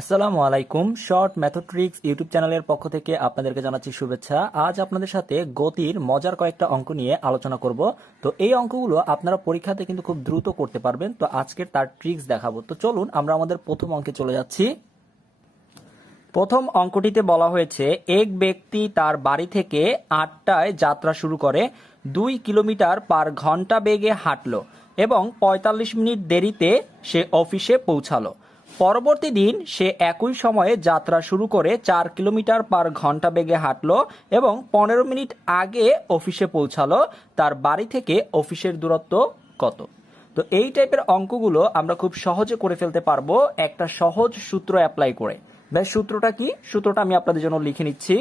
আসসালামু আলাইকুম। Short method tricks YouTube চ্যানেলের পক্ষ থেকে আপনাদেরকে জানাচ্ছি শুভেচ্ছা। আজ আপনাদের সাথে গতির মজার কয়েকটা অঙ্ক নিয়ে আলোচনা করব। তো এই অঙ্কগুলো আপনারা পরীক্ষাতে কিন্তু খুব দ্রুত করতে পারবেন। তো আজকের তার ট্রিক্স দেখাবো। তো চলুন আমরা আমাদের প্রথম অঙ্কে চলে যাচ্ছি। প্রথম অঙ্কটিতে বলা হয়েছে এক ব্যক্তি তার বাড়ি থেকে 8টায় যাত্রা শুরু করে 2 কিলোমিটার পার ঘন্টা বেগে হাঁটলো এবং 45 মিনিট দেরিতে সে অফিসে পৌঁছালো। পরবর্তী দিন সে একই সময়ে যাত্রা শুরু করে 4 কিলোমিটার পার ঘন্টা বেগে হাঁটলো এবং 15 মিনিট আগে অফিসে পৌঁছালো। তার বাড়ি থেকে অফিসের দূরত্ব কত? তো এই টাইপের অঙ্কগুলো আমরা খুব সহজে করে ফেলতে পারবো একটা সহজ সূত্র অ্যাপ্লাই করে। ভাই সূত্রটা কি? সূত্রটা আমি আপনাদের জন্য লিখে নিচ্ছি।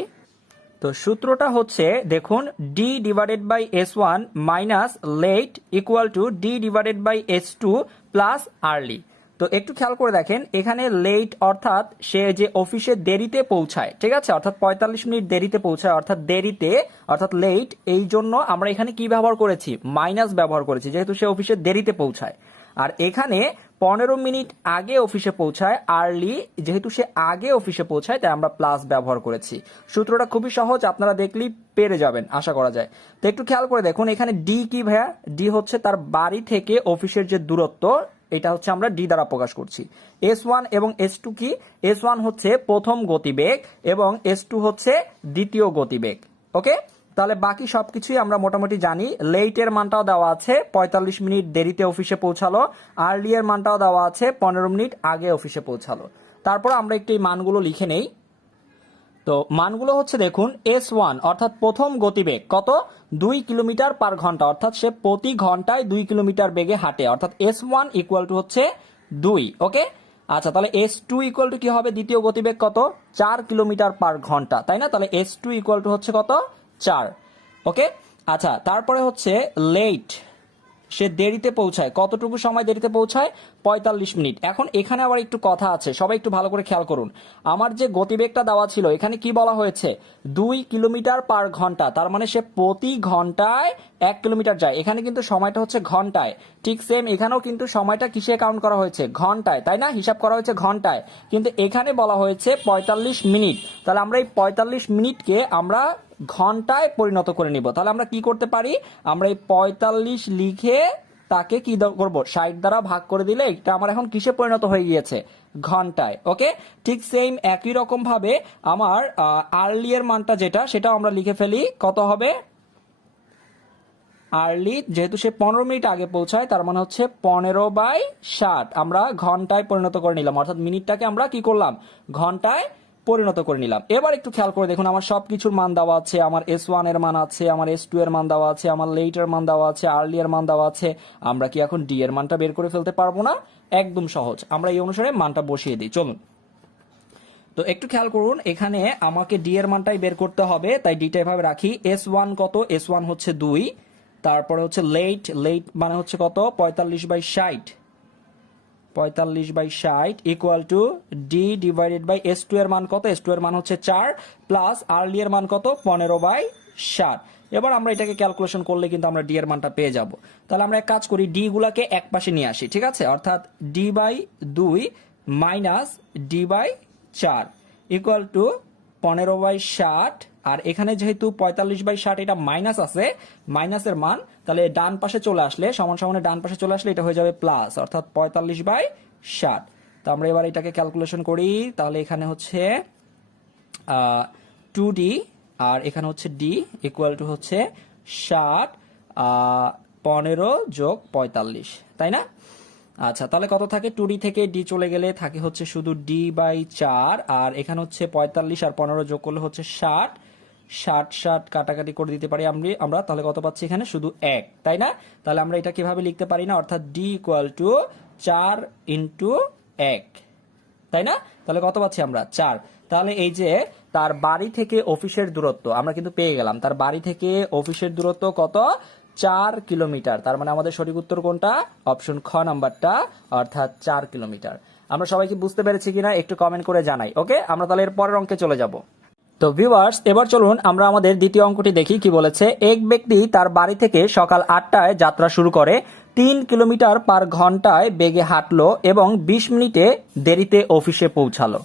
তো সূত্রটা হচ্ছে দেখুন, D divided by S1 minus late equal to D divided by S2 plus early. তো একটু খেয়াল করে দেখেন, এখানে লেট অর্থাৎ সে যে অফিসে দেরিতে পৌঁছায়, ঠিক আছে, অর্থাৎ 45 মিনিট দেরিতে পৌঁছায়, অর্থাৎ দেরিতে অর্থাৎ লেট, এই জন্য আমরা এখানে কি ব্যবহার করেছি? মাইনাস ব্যবহার করেছি, যেহেতু সে অফিসে দেরিতে পৌঁছায়। আর এখানে 15 মিনিট আগে অফিসে পৌঁছায়, আর্লি, যেহেতু সে আগে অফিসে পৌঁছায় তাই আমরা প্লাস ব্যবহার করেছি। সূত্রটা খুবই সহজ, আপনারা দেখলেই পেরে যাবেন আশা করা যায়। তো একটু খেয়াল করে দেখুন, এখানে ডি কি ভাইয়া? ডি হচ্ছে তার বাড়ি থেকে অফিসের যে দূরত্ব, এটা হচ্ছে আমরা ডি দ্বারা প্রকাশ করছি। S1 এবং S2 কি? S1 হচ্ছে প্রথম গতিবেগ এবং S2 হচ্ছে দ্বিতীয় গতিবেগ। ওকে, তাহলে বাকি সবকিছুই আমরা মোটামুটি জানি। লেটের মানটাও দেওয়া আছে, 45 মিনিট দেরিতে অফিসে পৌঁছালো। আর্লি এর মানটাও দেওয়া আছে, 15 মিনিট আগে অফিসে পৌঁছালো। তারপর আমরা একটু এই মানগুলো লিখে নেই। তো মানগুলো হচ্ছে দেখুন, S1 অর্থাৎ প্রথম গতিবেগ কত? 2 কিলোমিটার পার ঘন্টা, অর্থাৎ সে প্রতি ঘন্টায় 2 কিলোমিটার বেগে হাঁটে, অর্থাৎ S1 ইকুয়াল টু হচ্ছে 2। ওকে, আচ্ছা, তাহলে S2 ইকুয়াল টু কি হবে? দ্বিতীয় গতিবেগ কত? 4 কিলোমিটার পার ঘন্টা, তাই না? তাহলে S2 ইকুয়াল টু হচ্ছে কত? 4। ওকে, আচ্ছা, তারপরে হচ্ছে লেট, সে দেরিতে পৌঁছায়। কতটুকু সময় দেরিতে পৌঁছায়? 45 মিনিট। এখন এখানে আবার একটু কথা আছে, সবাই একটু ভালো করে খেয়াল করুন। আমার যে গতিবেগটা দেওয়া ছিল, এখানে কি বলা হয়েছে? 2 কিলোমিটার পার ঘন্টা, তার মানে সে প্রতি ঘন্টায় 1 কিলোমিটার যায়। এখানে কিন্তু সময়টা হচ্ছে ঘন্টায়। ঠিক সেম এখানেও কিন্তু সময়টা কিসে কাউন্ট করা হয়েছে? ঘন্টায়, তাই না? হিসাব করা হয়েছে ঘন্টায়, কিন্তু এখানে বলা হয়েছে 45 মিনিট। তাহলে আমরা এই 45 মিনিটকে আমরা ঘন্টায় পরিণত করে নিব। তাহলে আমরা কি করতে পারি? আমরা এই 45 লিখে তাকে কি করব? 60 দ্বারা ভাগ করে দিলে এটা আমার এখন কিসে পরিণত হয়ে গিয়েছে? ঘন্টায়। ওকে, ঠিক সেম একই রকম ভাবে আমার আর্লি এর মানটা যেটা, সেটাও আমরা লিখে ফেলি। কত হবে? আর্লি, যেহেতু সে 15 মিনিট আগে পৌঁছায়, তার মানে হচ্ছে 15/60 আমরা ঘন্টায় পরিণত করে নিলাম, অর্থাৎ মিনিটটাকে আমরা কি করলাম? ঘন্টায় পরিণত করে নিলাম। এবার একটু খেয়াল করে দেখুন, আমার সবকিছুর মান দেওয়া আছে। আমার S1 এর মান আছে, আমার S2 এর মান দেওয়া আছে, আমার লেট এর মান দেওয়া আছে, আর্লি এর মান দেওয়া আছে। আমরা কি এখন ডি এর মানটা বের করে ফেলতে পারবো না? একদম সহজ, আমরা এই অনুসারে মানটা বসিয়ে দিই। চলুন, তো একটু খেয়াল করুন, এখানে আমাকে ডি এর মানটাই বের করতে হবে, তাই ডিটা এভাবে রাখি। S1 কত? S1 হচ্ছে 2। তারপরে হচ্ছে লেট, লেট মানে হচ্ছে কত? 45/60, 45/60 equal to D divided by S2 এর মান কত? S2 এর মান হচ্ছে 4 প্লাস আর্লি এর মান কত? 15/60। এবার আমরা এটাকে ক্যালকুলেশন করলে কিন্তু আমরা ডি এর মানটা পেয়ে যাব। তাহলে আমরা এক কাজ করি, ডি গুলাকে এক পাশে নিয়ে আসি, ঠিক আছে? অর্থাৎ D by 2 minus D by 4 equal to 15/60। আর এখানে যেহেতু 45/60 এটা মাইনাস আছে, মাইনাসের মান, তাহলে ডান পাশে চলে আসলে, সমান সমানে ডান পাশে চলে আসলে এটা হয়ে যাবে প্লাস, অর্থাৎ 45/60। তো আমরা এবার এটাকে ক্যালকুলেশন করি। তাহলে এখানে হচ্ছে 2D আর এখানে হচ্ছে ডি ইকুয়াল টু হচ্ছে 60 15 যোগ 45, তাই না? আচ্ছা, তাহলে কত থাকে? 2D থেকে ডি চলে গেলে থাকে হচ্ছে শুধু ডি বাই 4, আর এখানে হচ্ছে 45 আর 15 যোগ করলে হচ্ছে 60, 60 কাটাকাটি করে দিতে পারি আমরা। তাহলে কত পাচ্ছি? এখানে শুধু 1, তাই না? তাহলে আমরা এটা কিভাবে লিখতে পারি না? অর্থাৎ ডি ইকুয়াল টু 4 ইন্টু 1, তাই না? তাহলে কত পাচ্ছি আমরা? 4। তাহলে এই যে তার বাড়ি থেকে অফিসের দূরত্ব আমরা কিন্তু পেয়ে গেলাম। তার বাড়ি থেকে অফিসের দূরত্ব কত? 4 কিলোমিটার। তার মানে আমাদের সঠিক উত্তর কোনটা? অপশন খ নাম্বারটা, অর্থাৎ 4 কিলোমিটার। আমরা সবাই কি বুঝতে পেরেছি কিনা একটু কমেন্ট করে জানাই। ওকে, আমরা তাহলে এর পরের অঙ্কে চলে যাব। তো ভিউয়ার্স, এবার চলুন আমরা আমাদের দ্বিতীয় অঙ্কটি দেখি কি বলেছে। এক ব্যক্তি তার বাড়ি থেকে সকাল 8টায় যাত্রা শুরু করে 3 কিলোমিটার/ঘন্টায় বেগে হাঁটলো এবং 20 মিনিটে দেরিতে অফিসে পৌঁছালো।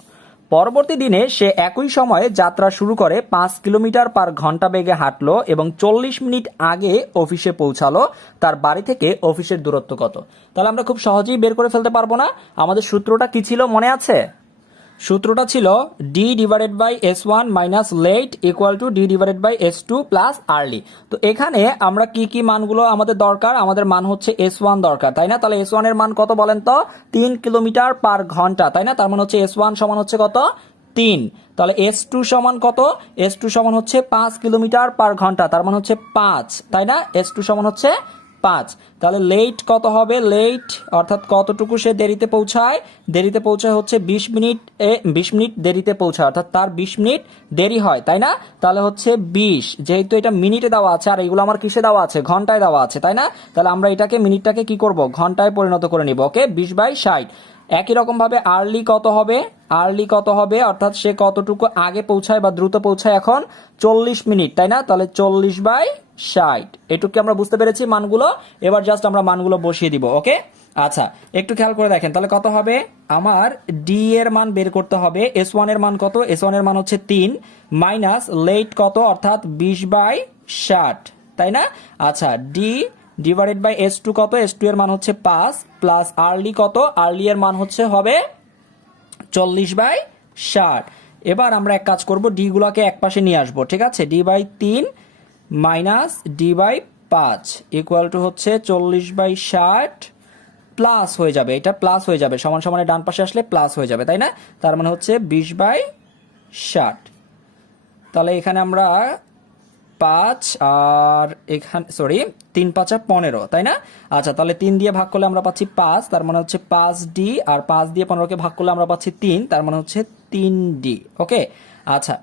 পরবর্তী দিনে সে একই সময়ে যাত্রা শুরু করে 5 কিলোমিটার/ঘন্টা বেগে হাঁটলো এবং 40 মিনিট আগে অফিসে পৌঁছালো। তার বাড়ি থেকে অফিসের দূরত্ব কত? তাহলে আমরা খুব সহজেই বের করে ফেলতে পারবো না? আমাদের সূত্রটা কি ছিল মনে আছে? সূত্রটা ছিল d/s1 minus late equal to d/s2 plus early. তো এখানে আমরা কি কি মানগুলো আমাদের দরকার? আমাদের মান হচ্ছে s1 দরকার, তাই না? তাহলে s1 এর মান কত বলেন তো? 3 কিলোমিটার/ঘন্টা, তাই না? তার মানে হচ্ছে s1 সমান হচ্ছে কত? 3। তাহলে s2 সমান কত? s2 সমান হচ্ছে 5 কিলোমিটার/ঘন্টা, তার মানে হচ্ছে 5, তাই না? s2 সমান হচ্ছে 5। তাহলে লেট কত হবে? লেট অর্থাৎ কতটুকু সে দেরিতে পৌঁছায়? দেরিতে পৌঁছায় হচ্ছে 20 মিনিট দেরিতে পৌঁছায়, অর্থাৎ তার 20 মিনিট দেরি হয়, তাই না? তাহলে হচ্ছে 20, যেহেতু এটা মিনিটে দেওয়া আছে আর এগুলো আমার কিসে দেওয়া আছে? ঘন্টায় দেওয়া আছে, তাই না? তাহলে আমরা এটাকে মিনিটটাকে কি করব? ঘন্টায় পরিণত করে নিব। ওকে, 20/60। একই রকম ভাবে আর্লি কত হবে? আর্লি কত হবে অর্থাৎ সে কতটুকু আগে পৌঁছায় বা দ্রুত পৌঁছায়? এখন 40 মিনিট, তাই না? তাহলে 40/60। এটুকু আমরা বুঝতে পেরেছি মানগুলো। এবার জাস্ট আমরা মানগুলো বসিয়ে দিব। ওকে, আচ্ছা একটু খেয়াল করে দেখেন তাহলে কত হবে। আমার ডি এর মান বের করতে হবে। s1 এর মান কত? s1 এর মান হচ্ছে 3 মাইনাস লেট কত অর্থাৎ 20/60, তাই না? আচ্ছা ডি ডিভাইডেড বাই s2 কত? s2 এর মান হচ্ছে 5 প্লাস আর্লি কত? আর্লি এর মান হচ্ছে হবে 40/60। এবার আমরা এক কাজ করব, ডি গুলাকে এক পাশে নিয়ে আসবো, ঠিক আছে? d/3 minus d/5 equal to হচ্ছে 40/60 প্লাস হয়ে যাবে, এটা প্লাস হয়ে যাবে, সমান সমানে ডান পাশে আসলে প্লাস হয়ে যাবে, তাই না? তার মানে হচ্ছে 20/60। তাহলে এখানে আমরা 5 আর এখানে 3 5 15, তাই না? আচ্ছা তাহলে 3 দিয়ে ভাগ করলে আমরা পাচ্ছি 5, তার মানে হচ্ছে 5d, আর 5 দিয়ে 15কে ভাগ করলে আমরা পাচ্ছি 3, তার মানে হচ্ছে 3d। ওকে, আচ্ছা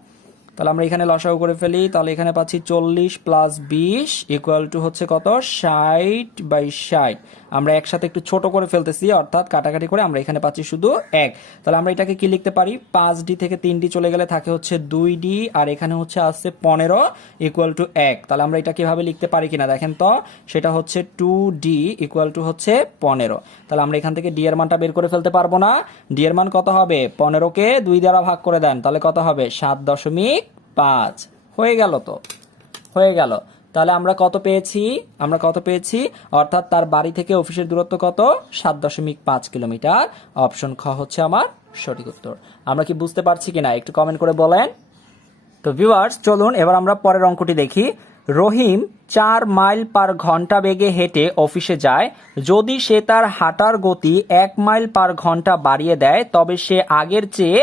তাহলে আমরা এখানে লসাগু করে ফেলি। তাহলে এখানে পাচ্ছি 40 প্লাস 20 ইকুয়াল টু হচ্ছে কত? 60/60। আমরা একসাথে একটু ছোট করে ফেলতেছি, অর্থাৎ কাটাকাটি করে আমরা এখানে পাচ্ছি শুধু 1। তাহলে আমরা এটাকে কি লিখতে পারি? 5d থেকে 3d চলে গেলে থাকে হচ্ছে 2d, আর এখানে হচ্ছে আসছে 15 ইকুয়াল টু 1। তাহলে আমরা এটা কিভাবে লিখতে পারি কিনা দেখেন তো। সেটা হচ্ছে 2d ইকুয়াল টু হচ্ছে 15। তাহলে আমরা এখান থেকে d এর মানটা বের করে ফেলতে পারবো না? d এর মান কত হবে? 15কে 2 দ্বারা ভাগ করে দেন, তাহলে কত হবে? 7.5 হয়ে গেল। তো হয়ে গেল। তাহলে আমরা কত পেয়েছি? আমরা কত পেয়েছি? অর্থাৎ তার বাড়ি থেকে অফিসের দূরত্ব কত? 7.5 কিলোমিটার। অপশন খ হচ্ছে আমার সঠিক উত্তর। আমরা কি বুঝতে পারছি কিনা একটু কমেন্ট করে বলেন। তো ভিউয়ার্স চলুন এবার আমরা পরের অঙ্কটি দেখি। রহিম 4 মাইল/ঘন্টা বেগে হেঁটে অফিসে যায়। যদি সে তার হাঁটার গতি 1 মাইল/ঘন্টা বাড়িয়ে দেয় তবে সে আগের চেয়ে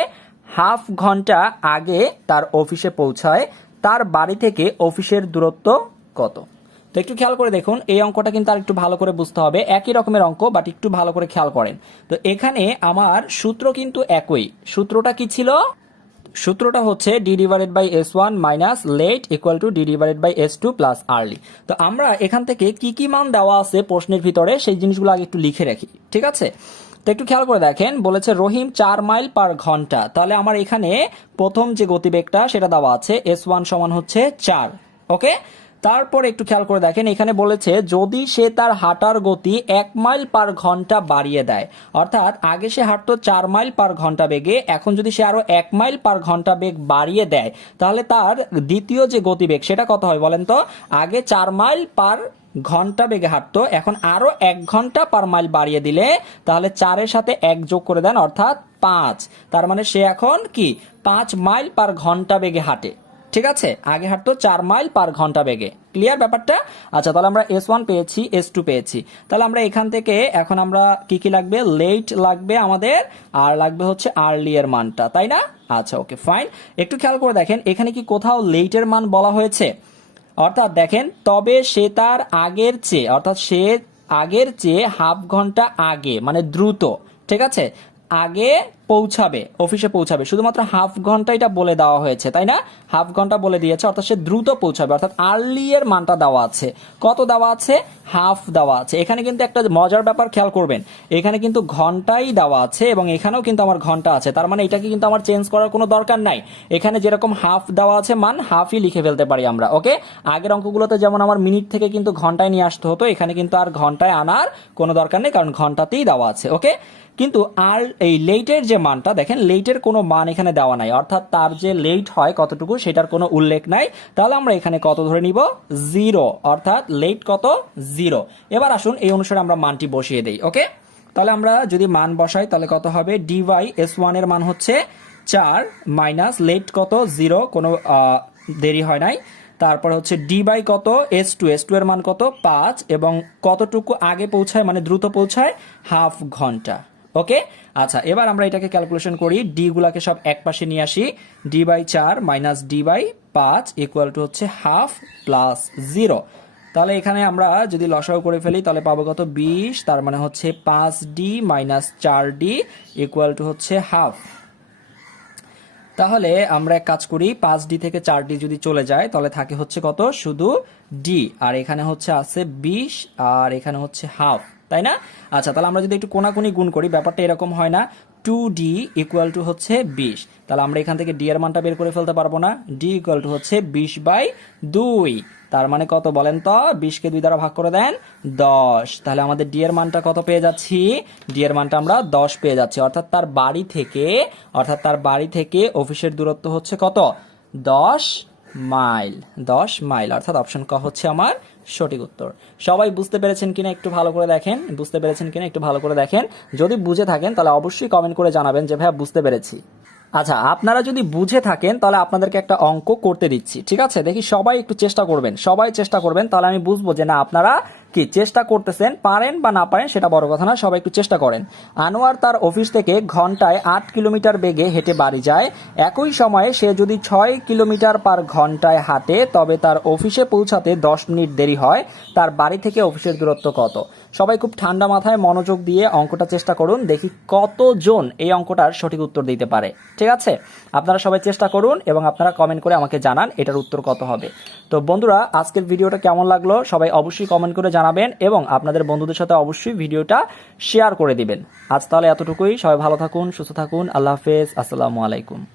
হাফ ঘন্টা আগে তার অফিসে পৌঁছায়। তার বাড়ি থেকে অফিসের দূরত্ব কত? তো একটু খেয়াল করে দেখুন, এই অঙ্কটা কিন্তু আর একটু ভালো করে বুঝতে হবে। একই রকমের অঙ্ক, বাট একটু ভালো করে খেয়াল করেন। তো এখানে আমার সূত্র কিন্তু একই। সূত্রটা কি ছিল? সূত্রটা হচ্ছে d/s1 minus late equal to d/s2 plus early. তো আমরা এখান থেকে কি কি মান দেওয়া আছে প্রশ্নের ভিতরে সেই জিনিসগুলো আগে একটু লিখে রাখি, ঠিক আছে? তো একটু খেয়াল করে দেখেন, বলেছে রহিম 4 মাইল/ঘন্টা। তাহলে আমার এখানে প্রথম যে গতিবেগটা সেটা দেওয়া আছে, s1 সমান হচ্ছে 4। ওকে, তারপর একটু খেয়াল করে দেখেন, এখানে বলেছে যদি সে তার হাঁটার গতি 1 মাইল/ঘন্টা বাড়িয়ে দেয়, অর্থাৎ আগে সে হাঁটতো 4 মাইল/ঘন্টা বেগে, এখন যদি সে আরো 1 মাইল/ঘন্টা বেগ বাড়িয়ে দেয় তাহলে তার দ্বিতীয় যে গতিবেগ সেটা কত হয় বলেন তো? আগে 4 মাইল/ঘন্টা বেগে হাঁটতো, এখন আরো 1 ঘন্টা পার মাইল বাড়িয়ে দিলে তাহলে 4 এর সাথে 1 যোগ করে দেন, অর্থাৎ 5। তার মানে সে এখন কি 5 মাইল/ঘন্টা বেগে হাঁটে, ঠিক আছে? আগে হাঁটতো 4 মাইল/ঘন্টা বেগে। ক্লিয়ার ব্যাপারটা? আচ্ছা তাহলে আমরা s1 পেয়েছি, s2 পেয়েছি। তাহলে আমরা এখান থেকে এখন আমরা কি কি লাগবে? লেট লাগবে আমাদের, আর লাগবে হচ্ছে আর্লি এর মানটা, তাই না? আচ্ছা ওকে ফাইন। একটু খেয়াল করে দেখেন, এখানে কি কোথাও লেটের মান বলা হয়েছে? অর্থাৎ দেখেন, তবে সে তার আগের চেয়ে, অর্থাৎ সে আগের চেয়ে হাফ ঘন্টা আগে, মানে দ্রুত, ঠিক আছে? আগে পৌঁছাবে, অফিসে পৌঁছাবে, শুধুমাত্র হাফ ঘন্টা এটা বলে দেওয়া হয়েছে, তাই না? হাফ ঘন্টা বলে দিয়েছে, অর্থাৎ সে দ্রুত পৌঁছাবে, অর্থাৎ আর্লি এর মানটা দেওয়া আছে। কত দেওয়া আছে? হাফ দেওয়া আছে। এখানে কিন্তু একটা মজার ব্যাপার খেয়াল করবেন, এখানে কিন্তু ঘন্টাই দেওয়া আছে এবং এখানেও কিন্তু আমার ঘন্টা আছে, তার মানে এটাকে কিন্তু আমার চেঞ্জ করার কোনো দরকার নাই। এখানে যেরকম হাফ দেওয়া আছে মান, হাফই লিখে ফেলতে পারি আমরা। ওকে, আগের অঙ্কগুলোতে যেমন আমার মিনিট থেকে কিন্তু ঘন্টায় নিয়ে আসতে হতো, এখানে কিন্তু আর ঘন্টায় আনার কোনো দরকার নেই, কারণ ঘন্টাতেই দেওয়া আছে। ওকে, কিন্তু আর এই লেটের যে মানটা দেখেন, লেটের কোনো মান এখানে দেওয়া নাই, অর্থাৎ তার যে লেট হয় কতটুকু সেটার কোনো উল্লেখ নাই। তাহলে আমরা এখানে কত ধরে নিব? 0, অর্থাৎ লেট কত? 0। এবার আসুন এই অনুসারে আমরা মানটি বসিয়ে দেই। ওকে, তাহলে আমরা যদি মান বসাই তাহলে কত হবে? dy/s1 এর মান হচ্ছে 4 মাইনাস লেট কত? 0, কোনো দেরি হয় নাই। তারপর হচ্ছে d/, কত? s2 এর মান কত? 5, এবং কতটুকু আগে পৌঁছায় মানে দ্রুত পৌঁছায়? হাফ ঘন্টা। ওকে, আচ্ছা, এবার আমরা এটাকে ক্যালকুলেশন করি, ডি গুলাকে সব এক পাশে নিয়ে আসি। d/4 minus d/5 equal to হচ্ছে হাফ প্লাস 0। তাহলে এখানে আমরা যদি লসাগু করে ফেলি তাহলে পাবো কত? 20, তার মানে হচ্ছে 5d minus 4d equal to হচ্ছে হাফ। তাহলে আমরা এক কাজ করি, 5d থেকে 4d যদি চলে যায় তাহলে থাকে হচ্ছে কত? শুধু d, আর এখানে হচ্ছে আছে 20, আর এখানে হচ্ছে হাফ, তাই না? আচ্ছা, তাহলে আমরা যদি একটু কোনাকুনি গুণ করি, ব্যাপারটা এরকম হয় না? 2d ইকুয়াল টু হচ্ছে 20, তাহলে আমরা এখান থেকে d এর মানটা বের করে ফেলতে পারবো না? d ইকুয়াল টু হচ্ছে 20/2, তার মানে কত বলেন তো? 20 কে 2 দ্বারা ভাগ করে দেন, 10। তাহলে আমাদের ডি এর মানটা কত পেয়ে যাচ্ছি? ডি এর মানটা আমরা 10 পেয়ে যাচ্ছি, অর্থাৎ তার বাড়ি থেকে অফিসের দূরত্ব হচ্ছে কত? 10 মাইল। 10 মাইল, অর্থাৎ অপশন ক হচ্ছে আমার সঠিক উত্তর। সবাই বুঝতে পেরেছেন কিনা একটু ভালো করে দেখেন, যদি বুঝে থাকেন তাহলে অবশ্যই কমেন্ট করে জানাবেন যে ভাইয়া বুঝতে পেরেছি। আচ্ছা, আপনারা যদি বুঝে থাকেন তাহলে আপনাদেরকে একটা অঙ্ক করতে দিচ্ছি, ঠিক আছে? দেখি সবাই একটু চেষ্টা করবেন, তাহলে আমি বুঝবো যে না আপনারা কি চেষ্টা করতেছেন, পারেন বা না পারেন সেটা বড় কথা না, সবাই একটু চেষ্টা করেন। আনোয়ার তার অফিস থেকে ঘন্টায় 8 কিলোমিটার বেগে হেঁটে বাড়ি যায়। একই সময়ে সে যদি 6 কিলোমিটার পার ঘন্টায় হাঁটে তবে তার অফিসে পৌঁছাতে 10 মিনিট দেরি হয়। তার বাড়ি থেকে অফিসের দূরত্ব কত? সবাই খুব ঠান্ডা মাথায় মনোযোগ দিয়ে অঙ্কটা চেষ্টা করুন, দেখি কতজন এই অঙ্কটার সঠিক উত্তর দিতে পারে। ঠিক আছে, আপনারা সবাই চেষ্টা করুন এবং আপনারা কমেন্ট করে আমাকে জানান এটার উত্তর কত হবে। তো বন্ধুরা, আজকের ভিডিওটা কেমন লাগলো সবাই অবশ্যই কমেন্ট করে জানাবেন এবং আপনাদের বন্ধুদের সাথে অবশ্যই ভিডিওটা শেয়ার করে দিবেন। আজ তাহলে এতটুকুই, সবাই ভালো থাকুন, সুস্থ থাকুন, আল্লাহ হাফেজ, আসসালামু আলাইকুম।